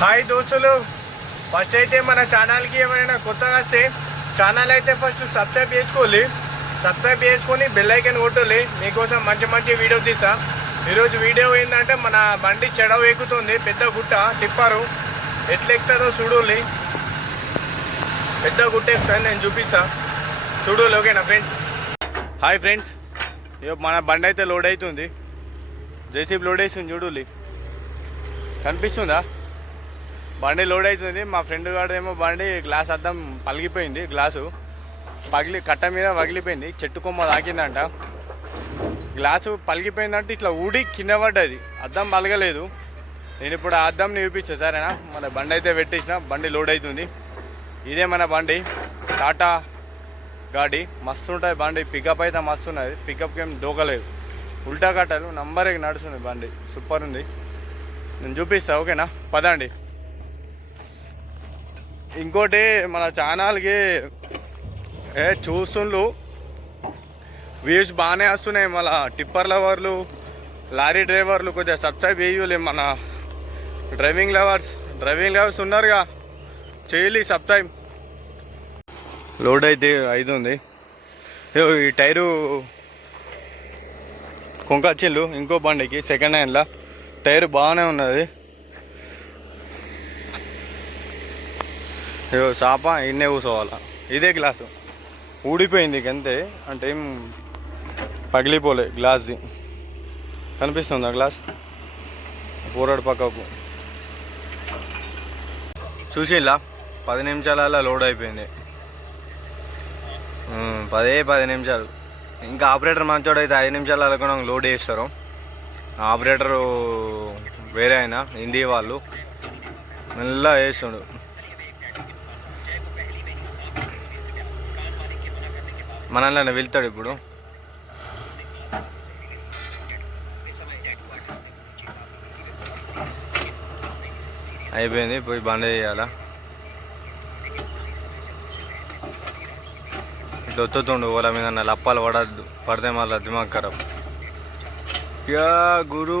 Hi దోస్తులు. First అయితే మన ఛానల్కి ఎవరైనా కొత్తగా వస్తే ఛానల్ అయితే ఫస్ట్ సబ్స్క్రైబ్ చేసుకోవాలి. సబ్స్క్రైబ్ చేసుకొని బెల్ ఐకన్ కొట్టాలి. మీకోసం మంచి మంచి వీడియో తీస్తాను ఈరోజు వీడియో ఏంటంటే మన బండి చెడవ ఎక్కుతుంది. పెద్ద గుట్ట టిప్పరు. ఎట్లా ఎక్కుతుందో చూడాలి. పెద్ద గుట్ట ఎక్కుతుంది నేను చూపిస్తా. చూడాలి ఓకేనా ఫ్రెండ్స్. Hi friends. మన బండి అయితే లోడ్ అవుతుంది. జేసీబీ లోడ్ వేస్తుంది చూడాలి. కనిపిస్తుందా? బండి లోడ్ అవుతుంది. మా ఫ్రెండ్ గారు ఏమో బండి గ్లాస్ అద్దం పలిగిపోయింది గ్లాసు. పగిలి కట్ట మీద పగిలిపోయింది. చెట్టు కొమ్మ తాకిందంట. గ్లాసు పలిగిపోయిందంటే ఇట్లా ఊడి కింద పడ్డది. అద్దం పలగలేదు. నేను ఇప్పుడు ఆ అద్దంని చూపిస్తాను సరేనా? మన బండి అయితే పెట్టేసిన బండి లోడ్ అవుతుంది. ఇదే మన బండి. టాటా గాడి. మస్తు ఉంటుంది బండి. పికప్ అయితే మస్తు ఉన్నది. పికప్కి ఏం దూకలేదు. ఉల్టా కట్టలు నంబర్ నడుస్తుంది బండి. సూపర్ ఉంది. నేను చూపిస్తా ఓకేనా? పదండి. ఇంకోటి మన ఛానల్కి ఏ చూస్తుండ్రు వ్యూస్ బాగానే వస్తున్నాయి మళ్ళా. టిప్పర్ లవర్లు లారీ డ్రైవర్లు కొద్దిగా సబ్స్క్రైబ్ చేయలే మన డ్రైవింగ్ లవర్స్. డ్రైవింగ్ లవర్స్ ఉన్నారుగా. చేయాలి సబ్స్క్రైబ్ లోడ్ అయితే అవుతుంది ఇగో ఈ టైరు కొంకొచ్చిళ్ళు ఇంకో బండికి సెకండ్ హ్యాండ్లో టైర్ బాగానే ఉన్నది. ఇగో చాప ఇన్నే కూర్చోవాలా ఇదే గ్లాసు. ఊడిపోయింది ఇక అంతే. అంటే ఏం పగిలిపోలే గ్లాస్ది. కనిపిస్తుందా గ్లాస్? ఊరడు పక్కకు. చూసిలా? పది నిమిషాలలో లోడ్ అయిపోయింది. పదే పది నిమిషాలు. ఇంకా ఆపరేటర్ మంచోడు అయితే ఐదు నిమిషాలలో కూడా లోడ్ చేస్తారు. ఆపరేటరు వేరే అయినా హిందీ వాళ్ళు. మెల్లగా వేస్తుండు మనల్ని వెళ్తాడు ఇప్పుడు. అయిపోయింది పోయి బండ చేయాలా ఇట్లా ఒత్తుతుండు ఓల మీద నా లప్పాలు పడద్దు పడితే మళ్ళీ దిమాగ్ ఖరాబ్ యా గురు!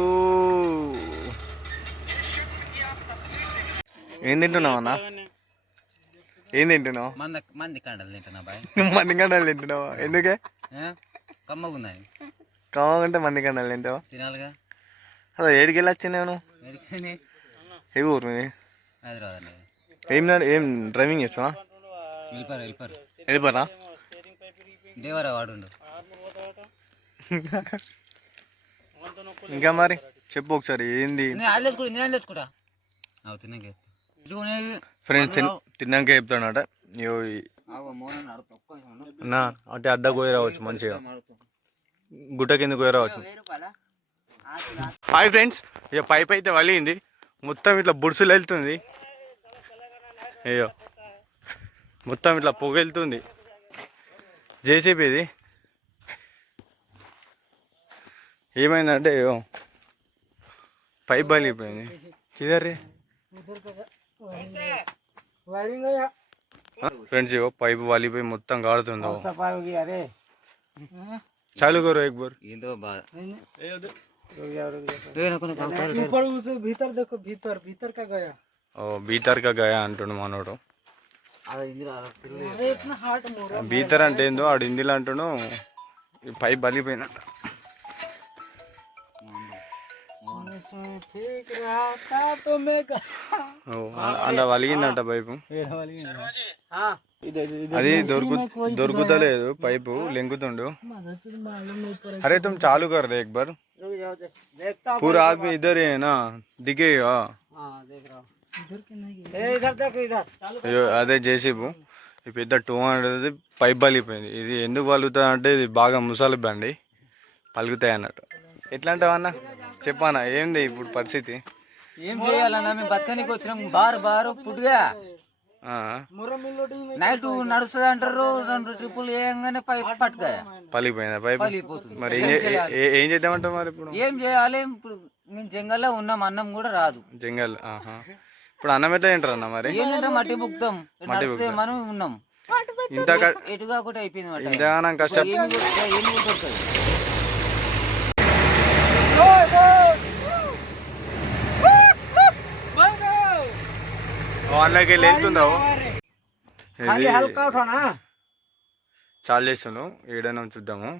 ఏం తింటున్నావు అన్న? ఏం తింటున్నావు? మంద మంది కండలు తింటున్నా బాయ్. మంది కండాలు తింటున్నావా? ఎందుకే? కమ్మగున్నాయి కావాలంటే మంది కండాలు తింటావా? తినాలిగా? అలా ఏడికి వెళ్ళి వచ్చి నేను ఏ ఊరు? హైదరాబాద్ ఏం ఏం డ్రైవింగ్ చేస్తావా వెళ్ళిపారు వెళ్ళిపారు వెళ్ళిపోరా దేవరా వాడుండు. ఇంకా మరి? చెప్పు ఒకసారి ఏంది? నేను ఫ్రెండ్స్ తిన్ తిన్నాక చెప్తాడట. నా అంటే అడ్డ కోయి రావచ్చు మంచిగా. గుట్ట కింద కోయి రావచ్చు. Hi friends. ఇక పైప్ అయితే వలిగింది. మొత్తం ఇట్లా బుడుసులు వెళ్తుంది. అయ్యో మొత్తం ఇట్లా పొగ వెళ్తుంది. జేసీబీ ఇది. ఏమైందంటే అయ్యో పైప్ బలిగిపోయింది ఇదర్రే? ఫ్రెండ్స్ ఇగో పైపు వాలిపోయి మొత్తం కాడుతుంది చాలు కరో ఎక్ బీతర్ కా గయా ఓ భీతర్ గయా అంటుండు మనోడు. బీతర్ అంటే ఏందో ఆడు ఇందులో అంటున్నాడు పైప్ బలిపోయినట్టు. इसमें फेंक रहा था तो मैं गया ఓ, అ- అలా వలిగిందంట పైపు हाँ అది దొరుకు దొరుకుతలేదు పైపు లెంకుతుండు मदद से मालूम नहीं पड़ेगा अरे तुम चालू कर रहे एक बार रुक जाओ देख देखता हूँ पूरा आदमी इधर ही है ना दिखेगा हाँ देख रहा हूँ इधर के नहीं ए इधर देखो इधर चालू అయ్యో అదే జేసీబు ఈ పెద్ద టూ హండ్రెడ్ పైప్ పలిగిపోయింది ఇది ఎందుకు పలుకుతుంది అంటే ఇది బాగా ముసలి బండి పలుకుతాయి అన్నట్టు ఎట్లా అంటావన్నా చెప్పానా ఏంది ఇప్పుడు పరిస్థితి? ఏం చేయాలన్నా మేము బతకనికి వచ్చినాం బారు బారు పుట్టుగా. నైట్ నడుస్తుంది అంటారు రెండు ట్రిప్పులు వేయంగానే పై పట్టుగా. పలిగిపోయిందా పై పలిగిపోతుంది. మరి ఏం చేద్దామంటారు మరి ఇప్పుడు? ఏం చేయాలి? ఇప్పుడు మేము జంగల్లో ఉన్నాం అన్నం కూడా రాదు. జంగల్ ఇప్పుడు అన్నం ఎట్లా తింటారు అన్న మరి? ఏంటంటే మట్టి బుక్తాం మట్టి మనం ఉన్నాం. ఇంత ఎటుగా కూడా అయిపోయింది ఇంతగానం కష్టం. వాన్లోకి వెళ్ళి వెళ్తుందావు చాలా చేస్తున్నావు ఏడైనా చూద్దాము.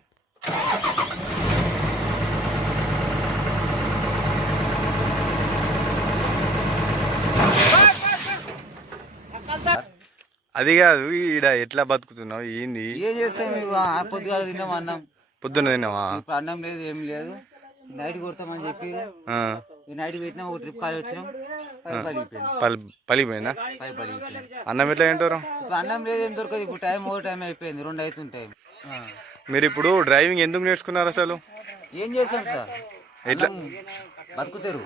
అది కాదు ఈడ ఎట్లా బతుకుతున్నావు? ఏంది? ఏం చేస్తాం పొద్దుగాల తిన్నాం అన్నం. పొద్దున్న తిన్నావా? అన్నం లేదు ఏం లేదు. నైట్ కొడతామని చెప్పి ఈ నైట్ పెట్టినాం ఒక ట్రిప్ కాల్ వచ్చినాం. పలి పలిపోయిందా పై పలిగిపోయింది అన్నం ఎట్లా తింటారు? ఇప్పుడు అన్నం లేదు ఏం దొరకదు. ఇప్పుడు టైం ఓవర్ టైం అయిపోయింది. రెండు అవుతుంటాయి. మీరు ఇప్పుడు డ్రైవింగ్ ఎందుకు నేర్చుకున్నారు అసలు? ఏం చేస్తాం సార్? ఎట్లా? బతుకుతారు.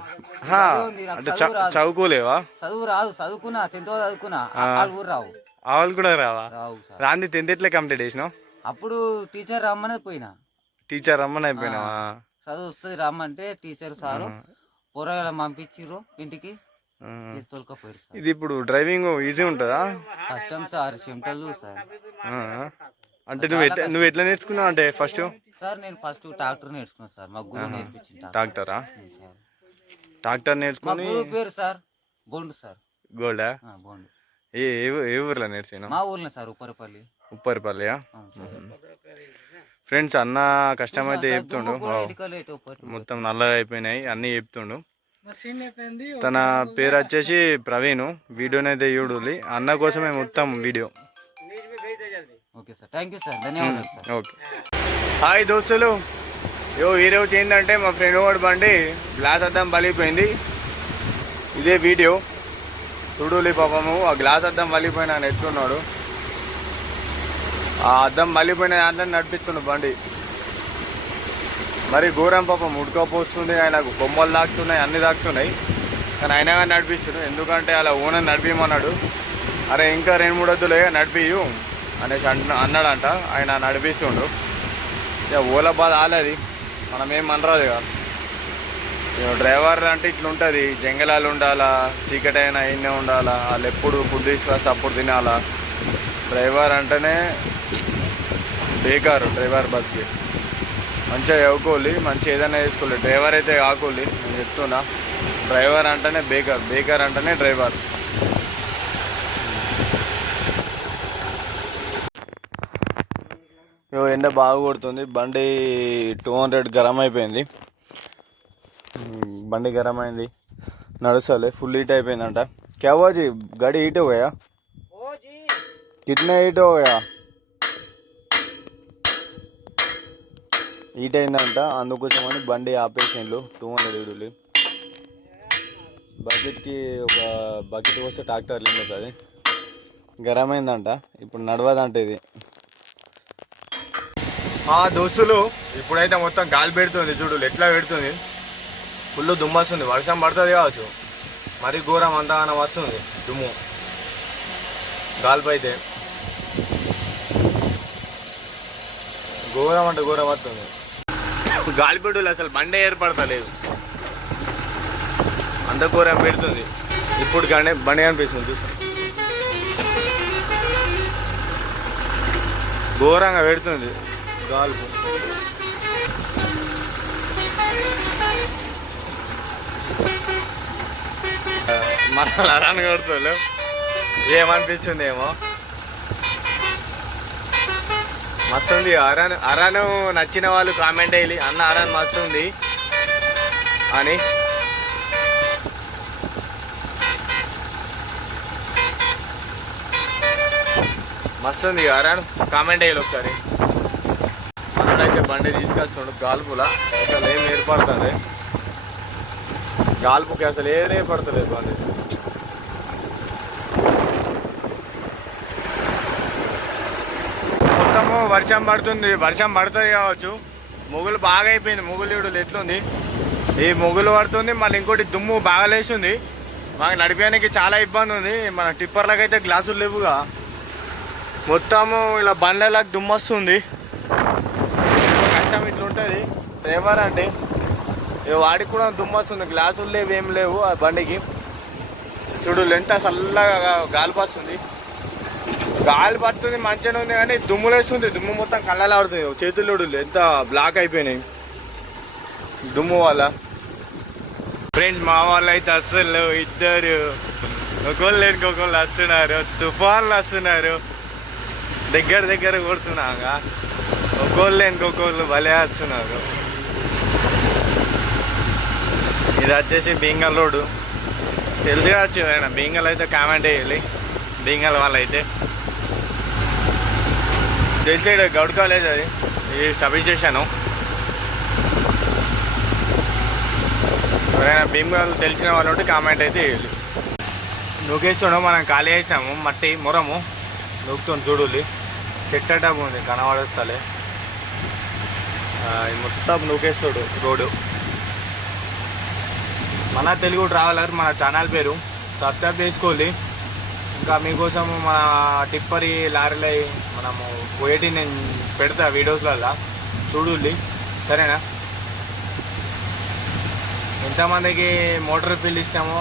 హా, అదే ఉంది, నాకు అంటే చదువు రాదు. చదువుకోలేవా? చదువు రాదు. చదువుకున్నా టెన్త్ చదువుకున్నా. వాళ్ళు కూడా రావు. ఆవులు కూడా రావా? రావు సార్. రాంది టెన్త్ ఎట్లా కంప్లీట్ చేసినావు? అప్పుడు టీచర్ రమ్మనేది పోయినా. టీచర్ రమ్మని అయిపోయినావా? చదువు వస్తుంది రమ్మంటే టీచర్ సారు. పొరగాల పంపించిర్రు ఇంటికి. ఇది తోలుకపోయారు సార్. ఇది ఇప్పుడు డ్రైవింగ్ ఈజీ ఉంటుందా? కష్టం సార్ చెమటలు సార్. ఆ. అంటే నువ్వు ఎట్లా నువ్వు ఎట్లా నేర్చుకున్నావు అంటే ఫస్ట్ సార్ నేను ఫస్ట్ ట్రాక్టర్ నేర్చుకున్నాను సార్. మా గురువు నేర్పించింది ట్రాక్టర్. డాక్టరా సార్. డాక్టర్ మా నేర్చుకుని గురువు పేరు సార్ బోండు సార్. గోల్డా? ఆ, బోండు. ఏ ఏ ఊ- ఏ ఊర్లో నేర్చాను మా ఊర్లో సార్ ఉప్పరపల్లి. ఉప్పరిపల్లియా? అవును సార్. ఫ్రెండ్స్ అన్న కష్టం అయితే చెప్తుండు. మొత్తం నల్లగా అయిపోయినాయి అన్నీ చెప్తుండు. తన పేరు వచ్చేసి ప్రవీణ్. వీడియోనైతే చూడాలి అన్న కోసమే మొత్తం వీడియో. సార్. ఓకే. హాయ్ దోస్తులు. యో ఈరోజు ఏంటంటే మా ఫ్రెండ్ వాడు బండి గ్లాస్ అద్దం పలిగిపోయింది ఇదే వీడియో. చూడులి పాపము ఆ గ్లాస్ అద్దం పలిగిపోయిన ఎత్తున్నాడు ఆ అద్దం మళ్ళీపోయిన దాంట్లో నడిపిస్తుండు బండి. మరి ఘోరం పాపం ఉడకపోస్తుంది ఆయనకు. బొమ్మలు దాక్కుతున్నాయి అన్ని దాక్కున్నాయి కానీ అయినా కానీ నడిపిస్తుండు. ఎందుకంటే అలా ఓనర్ నడిపిమన్నాడు అరే ఇంకా రెండు మూడు వద్దులే నడిపియు అనేసి అన్న అన్నాడంట. ఆయన నడిపిస్తుండు. ఇక ఓలా బాధ ఆలేది. మనం ఏం అనరాదు ఇక. ఇక డ్రైవర్ అంటే ఇట్లా ఉంటుంది. జంగలాలు ఉండాలా చీకటి అయినా అయినా ఉండాలా వాళ్ళు ఎప్పుడు ఫుడ్ తీసుకొస్తే అప్పుడు తినాలా. డ్రైవర్ అంటేనే బేకారు డ్రైవర్ బస్కి. మంచిగా చదువుకోవాలి మంచి ఏదైనా వేసుకోవాలి డ్రైవర్ అయితే కాకూలి నేను చెప్తున్నా. డ్రైవర్ అంటేనే బేకార్ బేకార్ అంటేనే డ్రైవర్. ఎండ బాగా కొడుతుంది బండి టూ హండ్రెడ్ గరం అయిపోయింది. బండి గరం అయింది నడుస్తలే ఫుల్ హీట్ అయిపోయిందంట. క్యావాజీ గడి హీట్ పోయా కిడ్నీ హీట్ పోయా హీట్ అయిందంట. అందుకోసమని బండి ఆపేసిండ్లు. టూ హండ్రెడ్ ఇడులు బకెట్కి ఒక బకెట్ వస్తే ట్రాక్టర్ లింక్ అది గరం అయిందంట ఇప్పుడు నడవదంట ఇది. దోస్తులు ఇప్పుడైతే మొత్తం గాలి పెడుతుంది చూడు ఎట్లా పెడుతుంది. ఫుల్ దుమ్ము వస్తుంది. వర్షం పడుతుంది కావచ్చు. మరి ఘోరం అంతా వస్తుంది దుమ్ము. గాలిపై ఘోరం అంటే ఘోరం వస్తుంది గాలిపెడులు అసలు బండే ఏర్పడతలేదు. అంత ఘోరం పెడుతుంది. ఇప్పుడు కానీ బండి అనిపిస్తుంది చూస్తాం ఘోరంగా పెడుతుంది గాల్పు మన అరాన్ కొడుతుంది ఏమనిపించింది ఏమో మస్తు ఉంది అరాన్ అరాను నచ్చిన వాళ్ళు కామెంట్ వేయాలి అన్న అరాన్ మస్తు ఉంది అని. మస్తు ఉంది అరాన్. కామెంట్ వేయాలి ఒకసారి. మనోడైతే బండి తీసుకొస్తుండు గాల్పుల. అసలు ఏం ఏర్పడుతుంది గాల్పుకి అసలు ఏం ఏర్పడతలేదు బండి మొత్తము వర్షం పడుతుంది వర్షం పడుతుంది కావచ్చు. మొగులు బాగా అయిపోయింది మొగులు చూడు ఎట్లుంది. ఈ మొగులు పడుతుంది మళ్ళీ ఇంకోటి దుమ్ము బాగా లేస్తుంది మాకు నడిపేయడానికి చాలా ఇబ్బంది ఉంది. మన టిప్పర్లకు అయితే గ్లాసులు లేవుగా. మొత్తము ఇలా బండ్లకు దుమ్ము వస్తుంది. కష్టం ఇట్లా ఉంటుంది డ్రైవర్ అంటే. ఇక వాడికి కూడా దుమ్ము వస్తుంది. గ్లాసులు లేవు ఏం లేవు ఆ బండికి. చూడు లెంట చల్లగా గాలిపస్తుంది గాలి పడుతుంది మంచిగా ఉంది కానీ దుమ్ములు వేస్తుంది. దుమ్ము మొత్తం కళ్ళలో ఆడుతుంది చేతులు ఎంత బ్లాక్ అయిపోయినాయి. దుమ్ము వల్ల. ఫ్రెండ్స్ మా వాళ్ళు అయితే అస్సలు ఇద్దరు. ఒకళ్ళు ఇంకొకళ్ళు వస్తున్నారు తుఫాన్లు వస్తున్నారు దగ్గర దగ్గర కొడుతున్నాగా. ఒకళ్ళు ఇంకొకళ్ళు భలే వస్తున్నారు ఇది వచ్చేసి బీంగల్ రోడ్డు. తెలిసి కావచ్చు ఆయన బీంగల్ అయితే కామెంట్ వేయాలి బీంగల్ వాళ్ళైతే. తెలిసాడు గౌడ్ కాలేజ్ అది. ఇది స్టబీ చేశాను. ఎవరైనా గారు తెలిసిన వాళ్ళు ఉంటే కామెంట్ అయితే వేయాలి మనం ఖాళీ చేసినాము మట్టి మురము. నూకుతుంది చూడులి. చెట్ట ఉంది కనబడతలే. మొత్తం నూకేస్తాడు రోడ్డు. మన తెలుగు ట్రావెలర్ మన ఛానల్ పేరు సబ్స్క్రైబ్ చేసుకోవాలి. ఇంకా మీకోసం మన టిప్పరి లారీలై మనము పోయేటి నేను పెడతా వీడియోస్లల్లా. చూడుల్లి సరేనా? ఎంతమందికి మోటార్ ఫీల్డ్ ఇష్టమో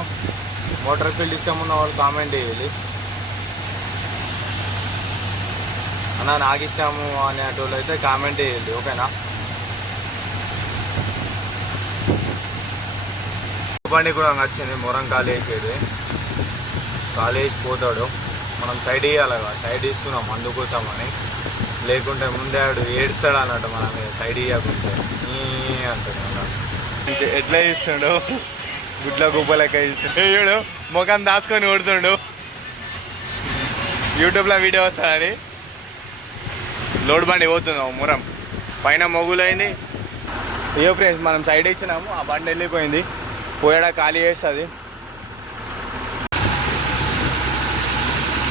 మోటార్ ఫీల్డ్ ఇష్టం ఉన్న వాళ్ళు కామెంట్ చేయాలి. అన్న నాకు ఇష్టము అనేటోళ్ళు అయితే కామెంట్ చేయాలి ఓకేనా? బండి కూడా నచ్చింది మొరం ఖాళీ వేసేది ఖాళీ పోతాడు. మనం సైడ్ ఇవ్వాలి కదా సైడ్ ఇస్తున్నాం అందుకోసమని లేకుంటే ముందే ఆడు ఏడుస్తాడు అన్నట్టు మనం సైడ్ ఇవ్వకుంటే ఈ అంటాడు ఎట్లా ఇస్తుండు గుడ్ల గుబ్బలెక్క ఇస్తుండు చూడు ముఖం దాచుకొని కొడుతుండు. యూట్యూబ్లో వీడియో వస్తుందని. లోడ్ బండి పోతుంది మురం. పైన మొగులైంది. అయ్యో ఫ్రెండ్స్ మనం సైడ్ ఇచ్చినాము. ఆ బండి వెళ్ళిపోయింది. పోయాడా ఖాళీ చేస్తుంది.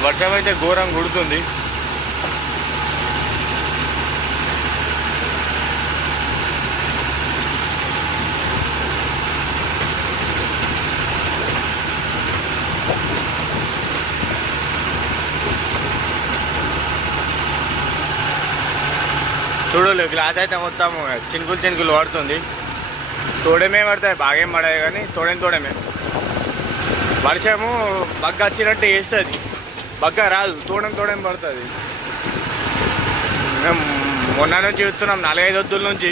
వర్షం అయితే ఘోరం గుడుతుంది చూడలే గ్లాస్ అయితే మొత్తం చినుకులు చినుకులు పడుతుంది. తోడమే పడతాయి బాగేం పడాయి కానీ తోడేం తోడమే. వర్షము బగ్గ వచ్చినట్టు వేస్తుంది బగ్గ రాదు తోడం తోడేం పడుతుంది? మేము మొన్న నుంచి చూస్తున్నాం నాలుగైదు వద్దుల నుంచి.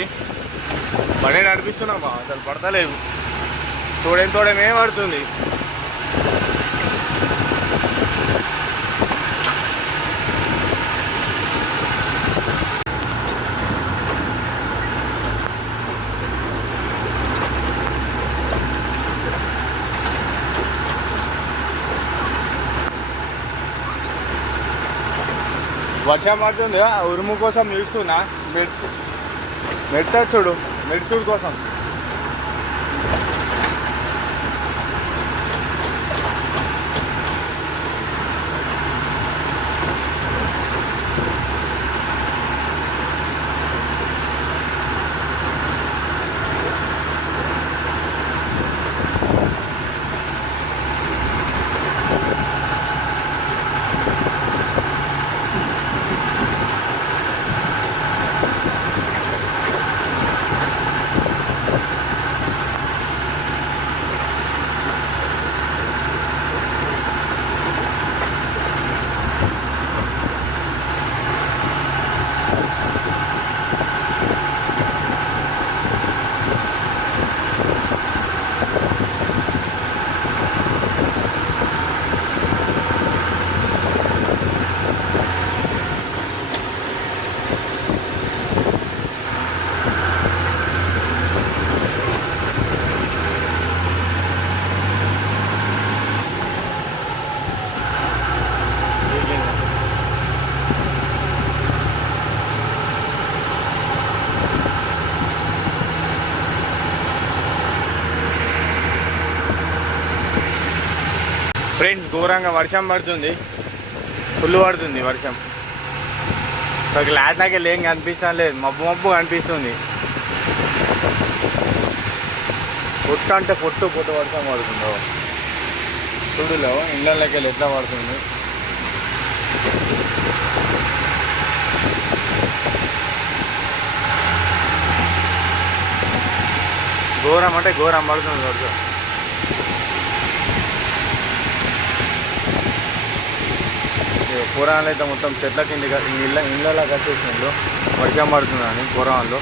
బండి నడిపిస్తున్నాం అసలు పడతలేదు. తోడేం తోడమే పడుతుంది? వర్షం పడుతుంది ఉరుము కోసం చూస్తున్నా. మెడ్ మెడతా చూడు మెడ్చూడు కోసం. ఫ్రెండ్స్ ఘోరంగా వర్షం పడుతుంది. ఫుల్ పడుతుంది వర్షం. సో గ్లాస్ లాగే లేం కనిపిస్తాం లేదు. మబ్బు మబ్బు కనిపిస్తుంది. పొట్టు అంటే పొట్టు పొట్టు వర్షం పడుతుందో. చూడులో ఇళ్ళకి వెళ్ళి ఎట్లా పడుతుంది? ఘోరం అంటే ఘోరం పడుతుంది వర్షం. ఈ అయితే మొత్తం చెట్ల కింద ఇళ్ళ ఇళ్ళలా కట్టేసిండు వర్షం పడుతుందని కూరగాయలు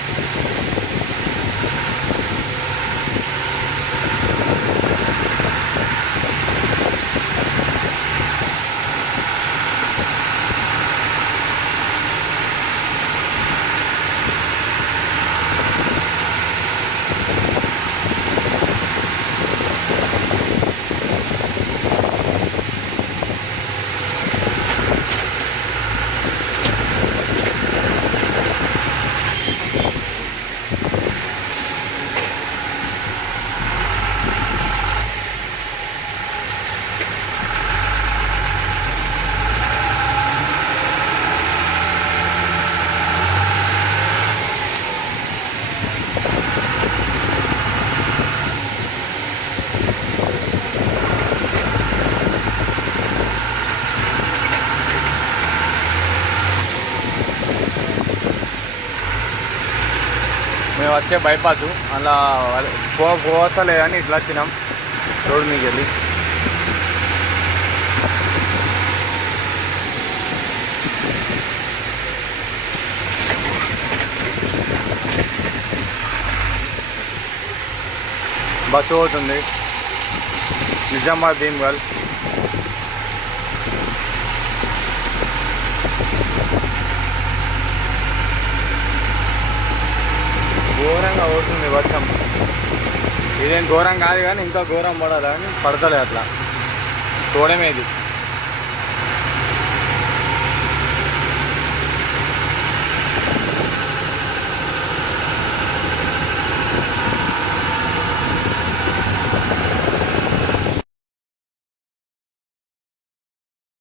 వచ్చే బైపాస్ అలా పో పోవస్తలేదని ఇట్లా వచ్చినాం. రోడ్ మీకు వెళ్ళి. బస్సు పోతుంది. నిజామాబాద్ భీమ్గల్. ఘోరంగా పోతుంది వర్షం. ఇదేం ఘోరం కాదు కానీ ఇంకా ఘోరం పడాలి కానీ పడతలే అట్లా. చూడమేది